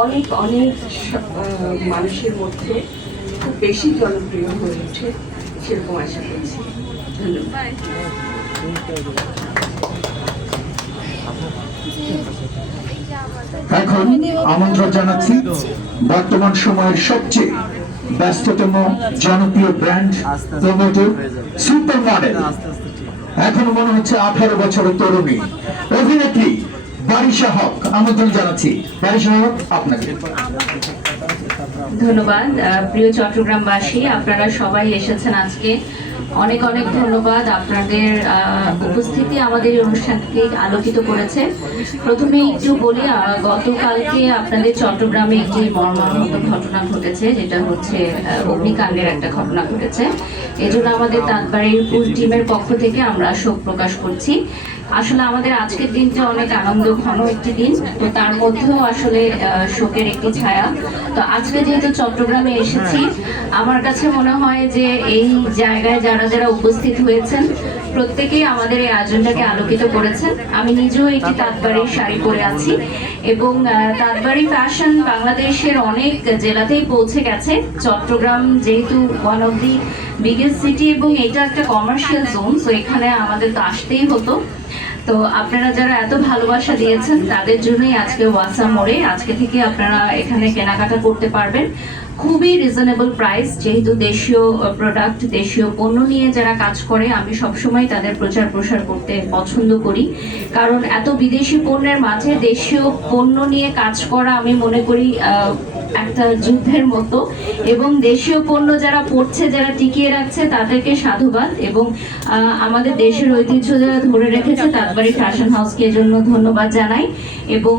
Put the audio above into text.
অনেক অনেক মানুষের মধ্যে খুব বেশি জনপ্রিয় হয়ে ওঠে, সেরকম আশা করছি। ধন্যবাদ। এখন আমন্ত্রণ জানাচ্ছি বর্তমান সময়ের সবচেয়ে ব্যস্ততম জনপ্রিয় ব্র্যান্ড প্রমোটর, সুপার মডেল, এখনো মনে হচ্ছে 18 বছরের তরুণী অভিনেত্রী বারিশা হক। আমন্ত্রণ জানাচ্ছি বারিশা হক আপনাকে। ধন্যবাদ। প্রিয় চট্টগ্রামবাসী, আপনারা সবাই এসেছেন আজকে, অনেক অনেক ধন্যবাদ। আপনাদের উপস্থিতি আমাদের এই অনুষ্ঠানকে আলোকিত করেছে। প্রথমে একটু বলি, গতকালকে আপনাদের চট্টগ্রামে একটি মর্মান্তিক ঘটনা ঘটেছে, যেটা হচ্ছে অগ্নিকাণ্ডের একটা ঘটনা ঘটেছে। এজন্য আমাদের তাঁতবাড়ির ফুল টিমের পক্ষ থেকে আমরা শোক প্রকাশ করছি। আসলে আমাদের আজকের দিনটা অনেক আনন্দ ঘন একটি দিন, তো তার মধ্যেও আসলে শোকের একটি ছায়া। তো আজকে যেহেতু চট্টগ্রামে এসেছি, আমার কাছে মনে হয় যে এই জায়গায় যারা যারা উপস্থিত হয়েছেন প্রত্যেকেই আমাদের এই আয়োজনটাকে আলোকিত করেছেন। আমি নিজেও একটি তাঁতবাড়ির শাড়ি পরে আছি এবং তাঁতবাড়ি ফ্যাশন বাংলাদেশের অনেক জেলাতেই পৌঁছে গেছে। চট্টগ্রাম যেহেতু one of the biggest city এবং এটা একটা কমার্শিয়াল জোন, তো এখানে আমাদের তো আসতেই হতো। তো আপনারা যারা এত ভালোবাসা দিয়েছেন তাদের জন্যই আজকে ওয়াসা মোড়ে আজকে থেকে আপনারা এখানে কেনাকাটা করতে পারবেন। খুবই রিজনেবল প্রাইস, যেহেতু দেশীয় প্রোডাক্ট, দেশীয় পণ্য নিয়ে যারা কাজ করে, আমি সবসময় তাদের প্রচার প্রসার করতে পছন্দ করি। কারণ এত বিদেশি পণ্যের মাঝে দেশীয় পণ্য নিয়ে কাজ করা আমি মনে করি একটা যুদ্ধের মতো, এবং দেশীয় পণ্য যারা পড়ছে, যারা টিকিয়ে রাখছে, তাদেরকে সাধুবাদ। এবং আমাদের দেশের ঐতিহ্য যারা ধরে রেখেছে, তাঁতবাড়ি ফ্যাশন হাউসকে এজন্য ধন্যবাদ জানাই। এবং